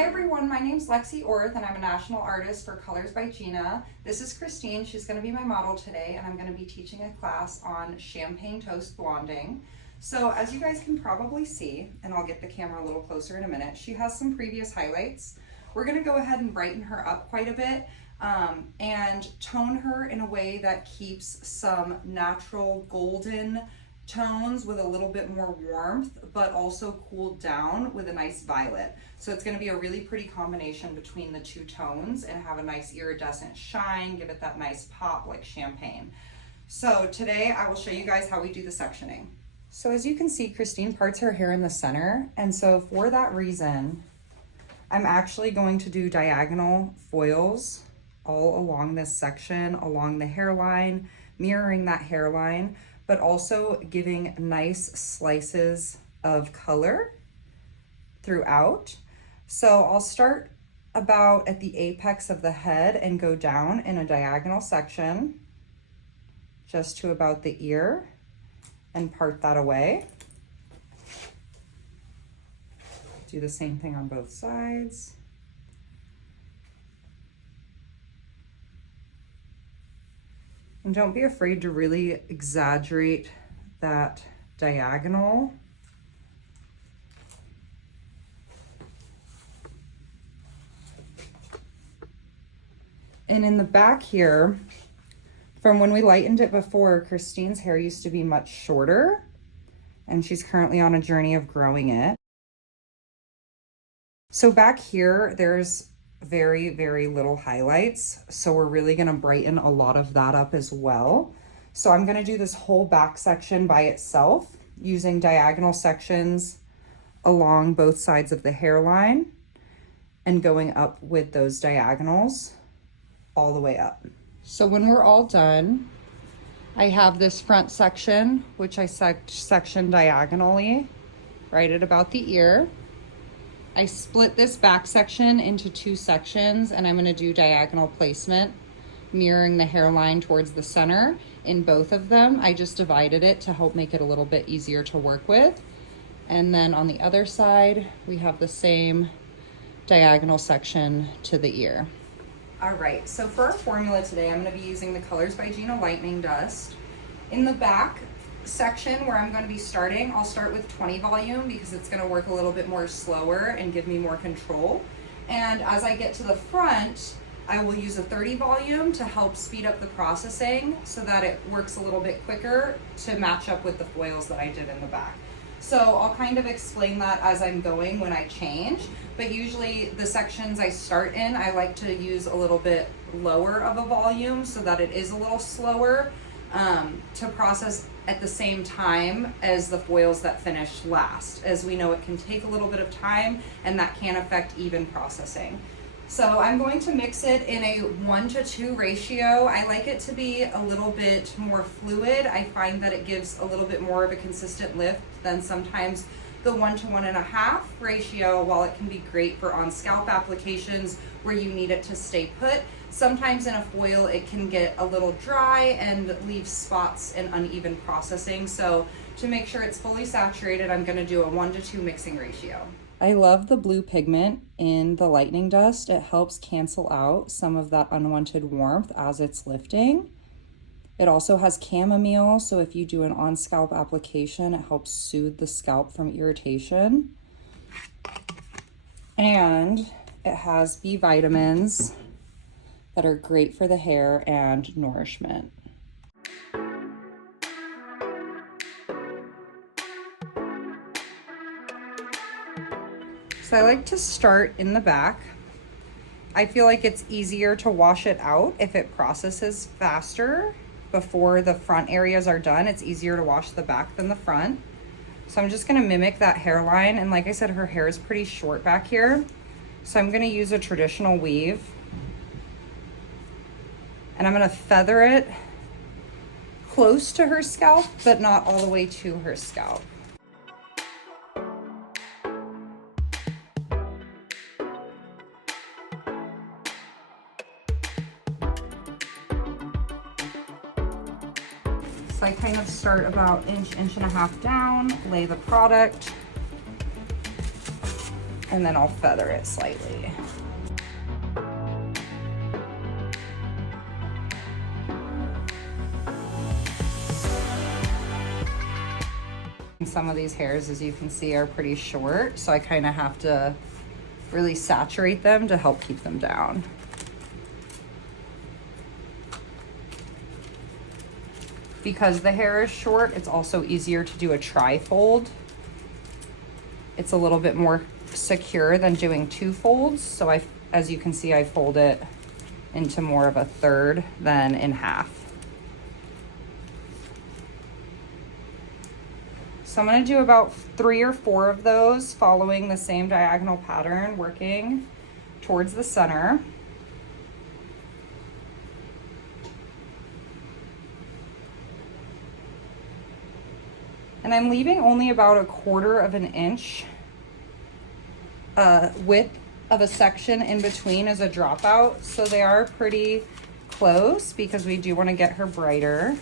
Hi everyone, my name's Lexii Orth and I'm a national artist for Colors by Gina. This is Christine, she's going to be my model today, and I'm going to be teaching a class on champagne toast blonding. So as you guys can probably see, and I'll get the camera a little closer in a minute, she has some previous highlights. We're going to go ahead and brighten her up quite a bit and tone her in a way that keeps some natural golden tones with a little bit more warmth, but also cooled down with a nice violet. So it's going to be a really pretty combination between the two tones and have a nice iridescent shine, give it that nice pop like champagne. So today I will show you guys how we do the sectioning. So as you can see, Christine parts her hair in the center, and so for that reason I'm actually going to do diagonal foils all along this section, along the hairline, mirroring that hairline, but also giving nice slices of color throughout. So I'll start about at the apex of the head and go down in a diagonal section just to about the ear and part that away. Do the same thing on both sides. And don't be afraid to really exaggerate that diagonal. And in the back here, from when we lightened it before, Christine's hair used to be much shorter, and she's currently on a journey of growing it. So back here, there's very, very little highlights. So we're really gonna brighten a lot of that up as well. So I'm gonna do this whole back section by itself using diagonal sections along both sides of the hairline and going up with those diagonals all the way up. So when we're all done, I have this front section, which I section diagonally right at about the ear. I split this back section into two sections, and I'm going to do diagonal placement, mirroring the hairline towards the center in both of them. I just divided it to help make it a little bit easier to work with. And then on the other side, we have the same diagonal section to the ear. All right, so for our formula today, I'm going to be using the Colors by Gina Lightning Dust. In the back section where I'm going to be starting, I'll start with 20 volume because it's going to work a little bit more slower and give me more control. And as I get to the front, I will use a 30 volume to help speed up the processing so that it works a little bit quicker to match up with the foils that I did in the back. So I'll kind of explain that as I'm going when I change, but usually the sections I start in, I like to use a little bit lower of a volume so that it is a little slower to process at the same time as the foils that finish last. As we know, it can take a little bit of time and that can affect even processing. So I'm going to mix it in a 1-to-2 ratio. I like it to be a little bit more fluid. I find that it gives a little bit more of a consistent lift than sometimes the 1-to-1.5 ratio. While it can be great for on scalp applications where you need it to stay put, sometimes in a foil it can get a little dry and leave spots and uneven processing. So to make sure it's fully saturated, I'm going to do a 1-to-2 mixing ratio. I love the blue pigment in the Lightning Dust. It helps cancel out some of that unwanted warmth as it's lifting. It also has chamomile, so if you do an on-scalp application, it helps soothe the scalp from irritation. And it has B vitamins that are great for the hair and nourishment. So I like to start in the back. I feel like it's easier to wash it out if it processes faster before the front areas are done. It's easier to wash the back than the front. So I'm just gonna mimic that hairline. And like I said, her hair is pretty short back here. So I'm gonna use a traditional weave. And I'm gonna feather it close to her scalp, but not all the way to her scalp. So I kind of start about inch and a half down, lay the product, And then I'll feather it slightly. Some of these hairs, as you can see, are pretty short, so I kind of have to really saturate them to help keep them down. Because the hair is short, it's also easier to do a tri-fold. It's a little bit more secure than doing 2 folds. So as you can see, I fold it into more of a third than in half. So I'm gonna do about 3 or 4 of those, following the same diagonal pattern, working towards the center. And I'm leaving only about 1/4 of an inch width of a section in between as a dropout. So they are pretty close because we do want to get her brighter.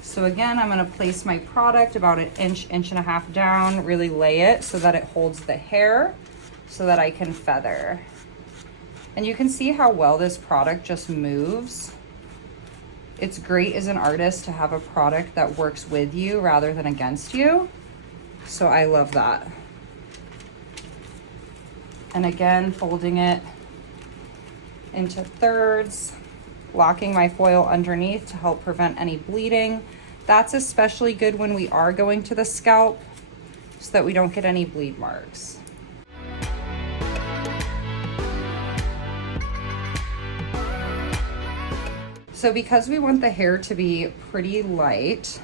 So again, I'm going to place my product about 1 inch, 1.5 inches down, really lay it so that it holds the hair so that I can feather. And you can see how well this product just moves. It's great as an artist to have a product that works with you rather than against you. So I love that. And again, folding it into thirds, locking my foil underneath to help prevent any bleeding. That's especially good when we are going to the scalp so that we don't get any bleed marks. So because we want the hair to be pretty light,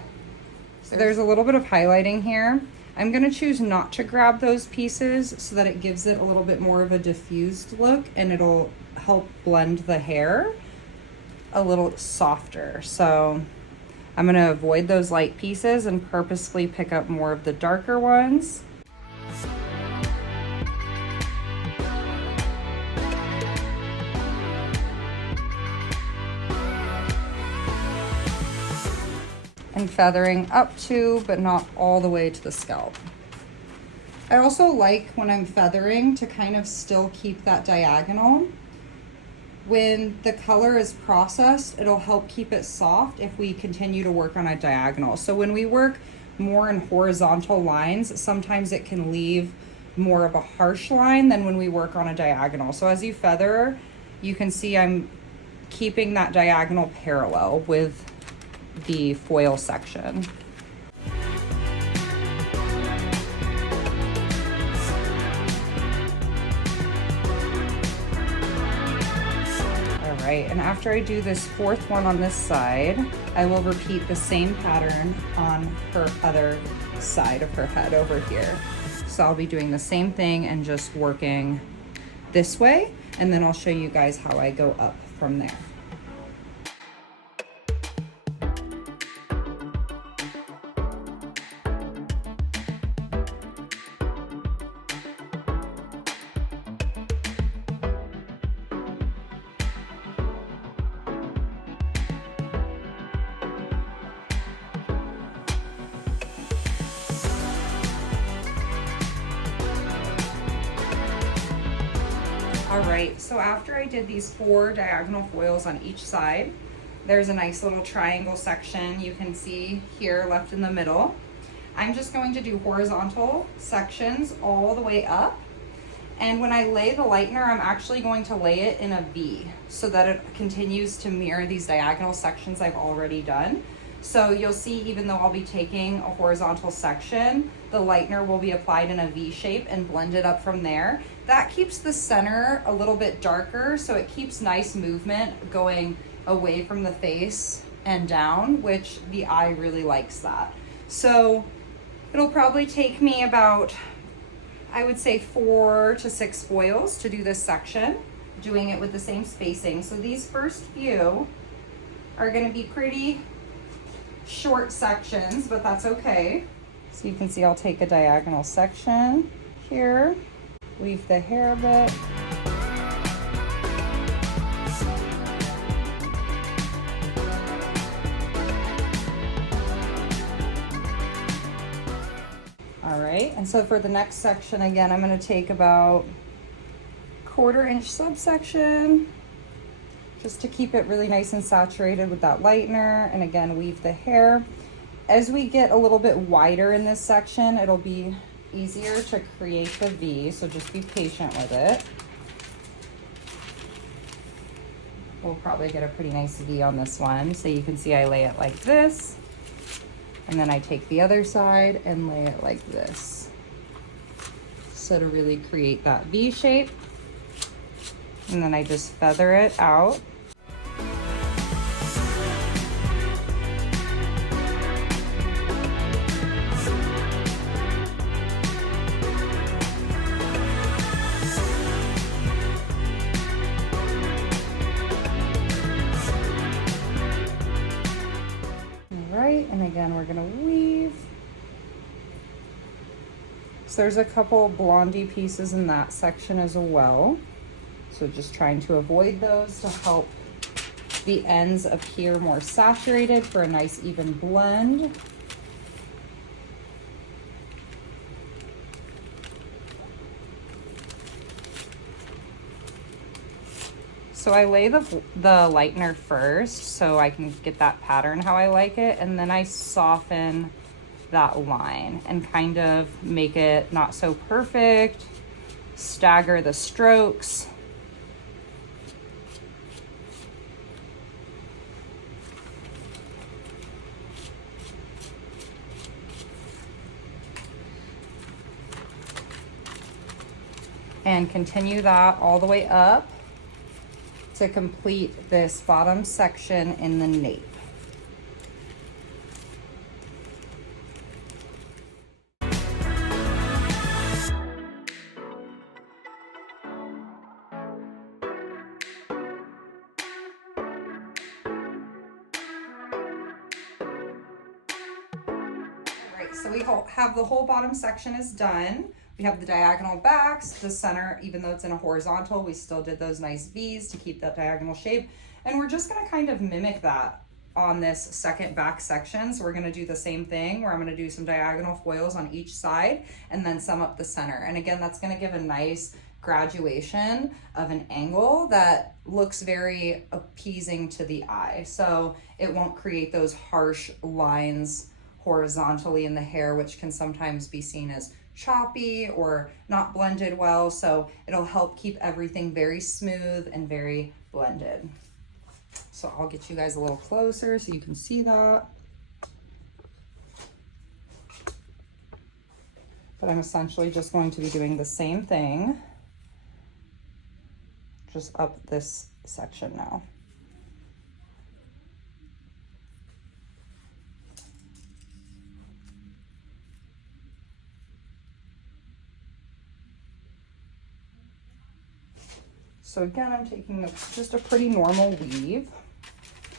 so there's a little bit of highlighting here. I'm gonna choose not to grab those pieces so that it gives it a little bit more of a diffused look, and it'll help blend the hair a little softer. So I'm gonna avoid those light pieces and purposely pick up more of the darker ones. And feathering up to, but not all the way to the scalp. I also like when I'm feathering to kind of still keep that diagonal. When the color is processed, it'll help keep it soft if we continue to work on a diagonal. So when we work more in horizontal lines, sometimes it can leave more of a harsh line than when we work on a diagonal. So as you feather, you can see I'm keeping that diagonal parallel with the foil section. All right, and after I do this 4th one on this side, I will repeat the same pattern on her other side of her head over here. So I'll be doing the same thing and just working this way, and then I'll show you guys how I go up from there. All right, so after I did these 4 diagonal foils on each side, there's a nice little triangle section you can see here left in the middle. I'm just going to do horizontal sections all the way up. And when I lay the lightener, I'm actually going to lay it in a V so that it continues to mirror these diagonal sections I've already done. So you'll see, even though I'll be taking a horizontal section, the lightener will be applied in a V shape and blended up from there. That keeps the center a little bit darker, so it keeps nice movement going away from the face and down, which the eye really likes that. So it'll probably take me about, I would say, 4 to 6 foils to do this section, doing it with the same spacing. So these first few are gonna be pretty short sections, but that's okay. So you can see I'll take a diagonal section here, weave the hair a bit. All right, and so for the next section, again, I'm gonna take about 1/4 inch subsection just to keep it really nice and saturated with that lightener, and again, weave the hair. As we get a little bit wider in this section, it'll be easier to create the V, so just be patient with it. We'll probably get a pretty nice V on this one. So you can see I lay it like this, and then I take the other side and lay it like this. So to really create that V shape. And then I just feather it out. And again, we're gonna weave. So there's a couple blondie pieces in that section as well. So just trying to avoid those to help the ends appear more saturated for a nice even blend. So I lay the lightener first so I can get that pattern how I like it, and then I soften that line and kind of make it not so perfect, stagger the strokes. And continue that all the way up to complete this bottom section in the nape. Right, so we have the whole bottom section is done. We have the diagonal backs, the center, even though it's in a horizontal, we still did those nice V's to keep that diagonal shape. And we're just gonna kind of mimic that on this second back section. So we're gonna do the same thing where I'm gonna do some diagonal foils on each side and then sum up the center. And again, that's gonna give a nice graduation of an angle that looks very appeasing to the eye. So it won't create those harsh lines horizontally in the hair, which can sometimes be seen as choppy or not blended well. So it'll help keep everything very smooth and very blended. So I'll get you guys a little closer so you can see that. But I'm essentially just going to be doing the same thing, just up this section now. So again, I'm taking just a pretty normal weave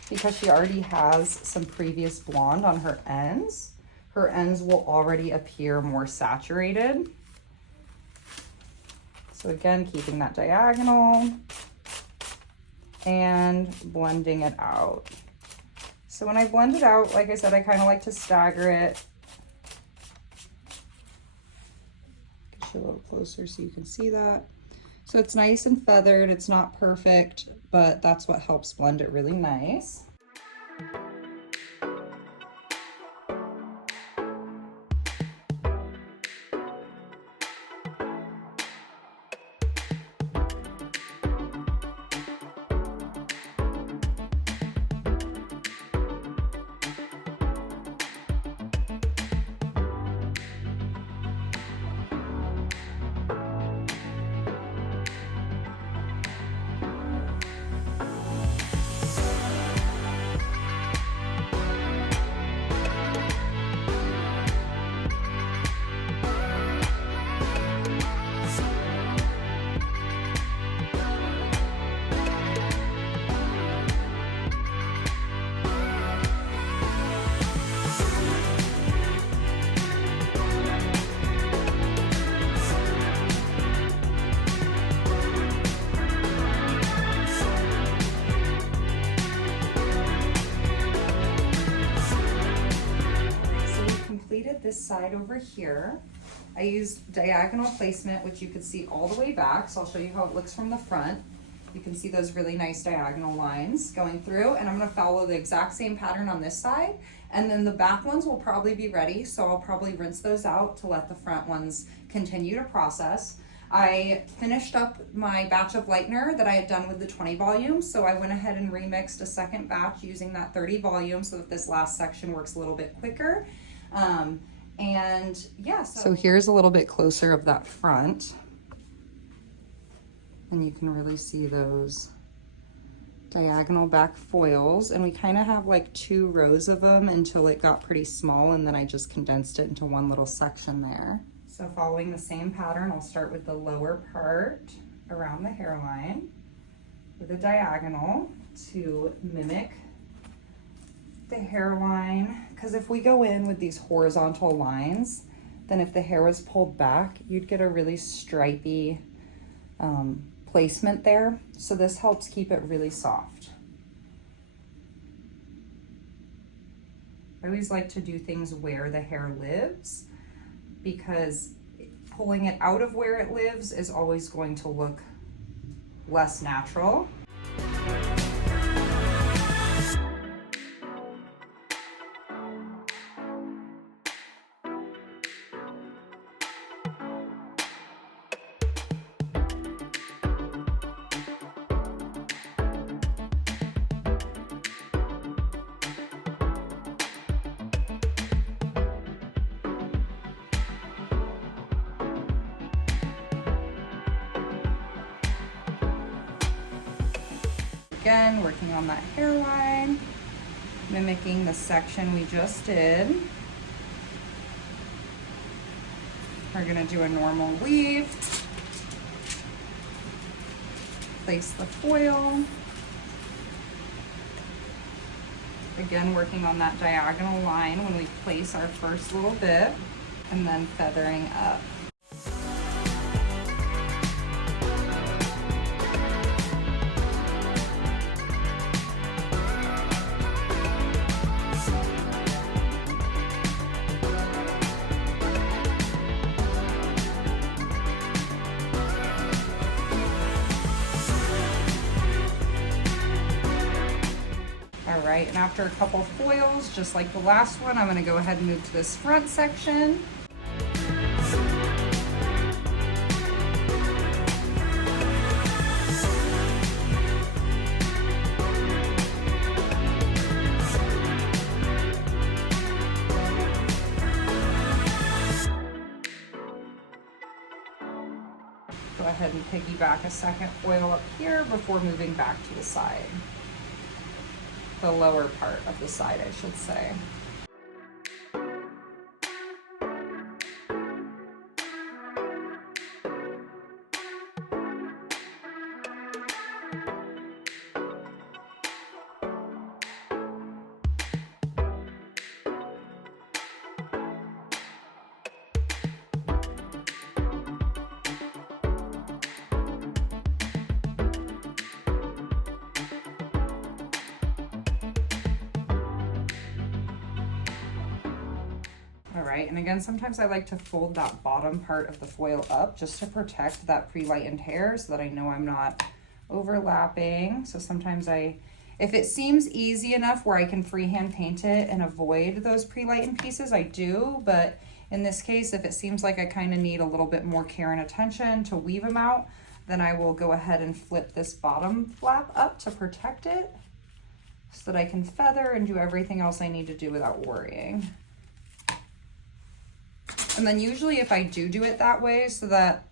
because she already has some previous blonde on her ends. Her ends will already appear more saturated. So again, keeping that diagonal and blending it out. So when I blend it out, like I said, I kind of like to stagger it. Get you a little closer so you can see that. So it's nice and feathered, it's not perfect, but that's what helps blend it really nice. This side over here. I used diagonal placement, which you could see all the way back. So I'll show you how it looks from the front. You can see those really nice diagonal lines going through, and I'm gonna follow the exact same pattern on this side. And then the back ones will probably be ready, so I'll probably rinse those out to let the front ones continue to process. I finished up my batch of lightener that I had done with the 20 volume, so I went ahead and remixed a second batch using that 30 volume so that this last section works a little bit quicker. And yeah, so here's a little bit closer of that front. And you can really see those diagonal back foils, and we kind of have like 2 rows of them until it got pretty small, and then I just condensed it into one little section there. So following the same pattern, I'll start with the lower part around the hairline with a diagonal to mimic the hairline, because if we go in with these horizontal lines, then if the hair was pulled back, you'd get a really stripy placement there. So this helps keep it really soft. I always like to do things where the hair lives, because pulling it out of where it lives is always going to look less natural. Again, working on that hairline, mimicking the section we just did. We're gonna do a normal weave, place the foil. Again, working on that diagonal line when we place our first little bit, and then feathering up. Right, and after a couple foils, just like the last one, I'm going to go ahead and move to this front section. Go ahead and piggyback a second foil up here before moving back to the side. The lower part of the side, I should say. All right, and again, sometimes I like to fold that bottom part of the foil up just to protect that pre-lightened hair so that I know I'm not overlapping. So sometimes if it seems easy enough where I can freehand paint it and avoid those pre-lightened pieces, I do. But in this case, if it seems like I kind of need a little bit more care and attention to weave them out, then I will go ahead and flip this bottom flap up to protect it so that I can feather and do everything else I need to do without worrying. And then usually if I do it that way so that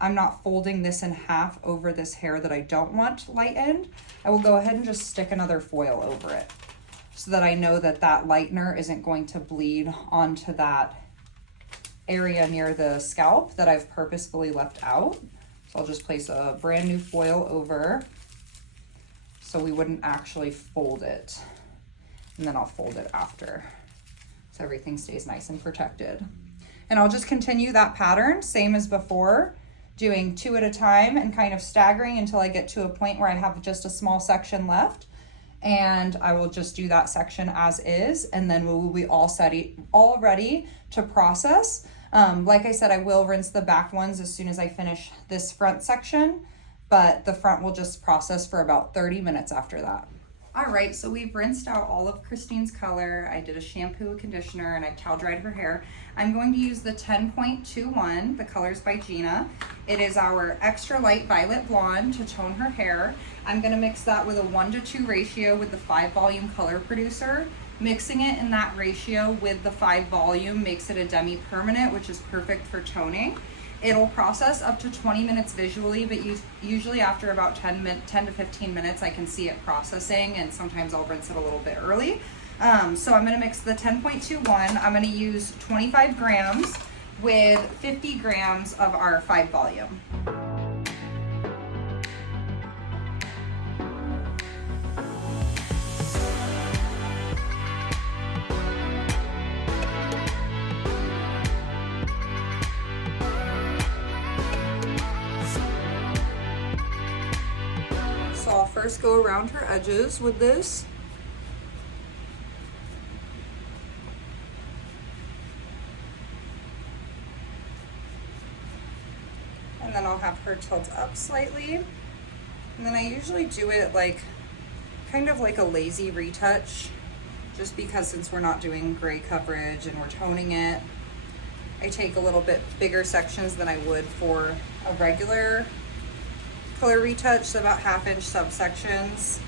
I'm not folding this in half over this hair that I don't want lightened, I will go ahead and just stick another foil over it so that I know that that lightener isn't going to bleed onto that area near the scalp that I've purposefully left out. So I'll just place a brand new foil over so we wouldn't actually fold it. And then I'll fold it after so everything stays nice and protected. And I'll just continue that pattern, same as before, doing 2 at a time and kind of staggering until I get to a point where I have just a small section left. And I will just do that section as is, and then we will be all ready to process. Like I said, I will rinse the back ones as soon as I finish this front section, but the front will just process for about 30 minutes after that. All right, so we've rinsed out all of Christine's color. I did a shampoo, a conditioner, and I towel dried her hair. I'm going to use the 10.21, the color's by Gina. It is our extra light violet blonde to tone her hair. I'm gonna mix that with a 1:2 ratio with the 5 volume color producer. Mixing it in that ratio with the 5 volume makes it a demi-permanent, which is perfect for toning. It'll process up to 20 minutes visually, but usually after about 10 to 15 minutes, I can see it processing, and sometimes I'll rinse it a little bit early. So I'm gonna mix the 10.21. I'm gonna use 25 grams with 50 grams of our 5 volume. So I'll first go around her edges with this. And then I'll have her tilt up slightly. And then I usually do it like, kind of like a lazy retouch, just because since we're not doing gray coverage and we're toning it, I take a little bit bigger sections than I would for a regular color retouch, so about 1/2 inch subsections.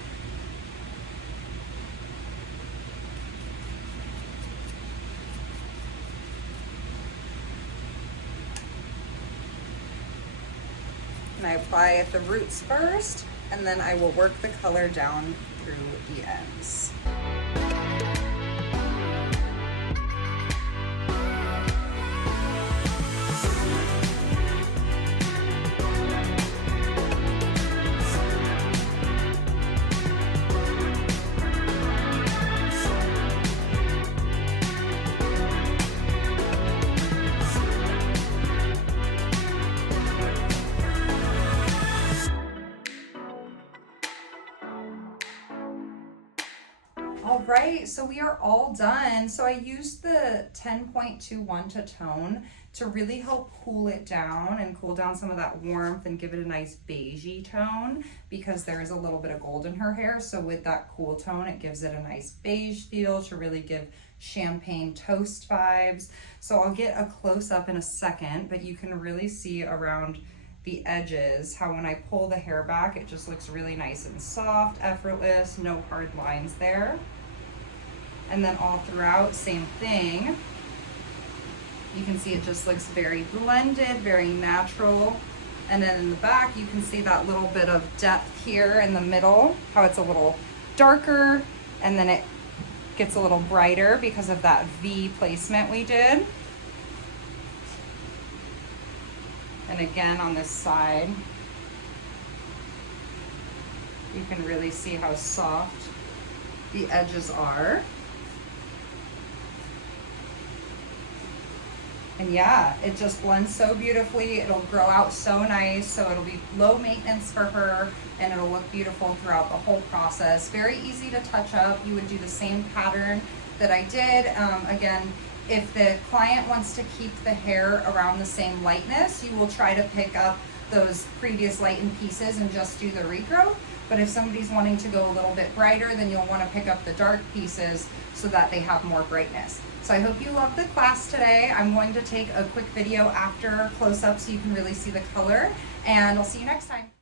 And I apply at the roots first, and then I will work the color down through the ends. All right, so we are all done. So I used the 10.21 to tone to really help cool it down and cool down some of that warmth and give it a nice beigey tone, because there is a little bit of gold in her hair. So with that cool tone, it gives it a nice beige feel to really give champagne toast vibes. So I'll get a close up in a second, but you can really see around the edges how when I pull the hair back, it just looks really nice and soft, effortless, no hard lines there. And then all throughout, same thing. You can see it just looks very blended, very natural. And then in the back, you can see that little bit of depth here in the middle, how it's a little darker, and then it gets a little brighter because of that V placement we did. And again, on this side, you can really see how soft the edges are. And yeah, it just blends so beautifully. It'll grow out so nice. So it'll be low maintenance for her, and it'll look beautiful throughout the whole process. Very easy to touch up. You would do the same pattern that I did. Again, if the client wants to keep the hair around the same lightness, you will try to pick up those previous lightened pieces and just do the regrowth. But if somebody's wanting to go a little bit brighter, then you'll want to pick up the dark pieces so that they have more brightness. So I hope you loved the class today. I'm going to take a quick video after close up so you can really see the color, and I'll see you next time.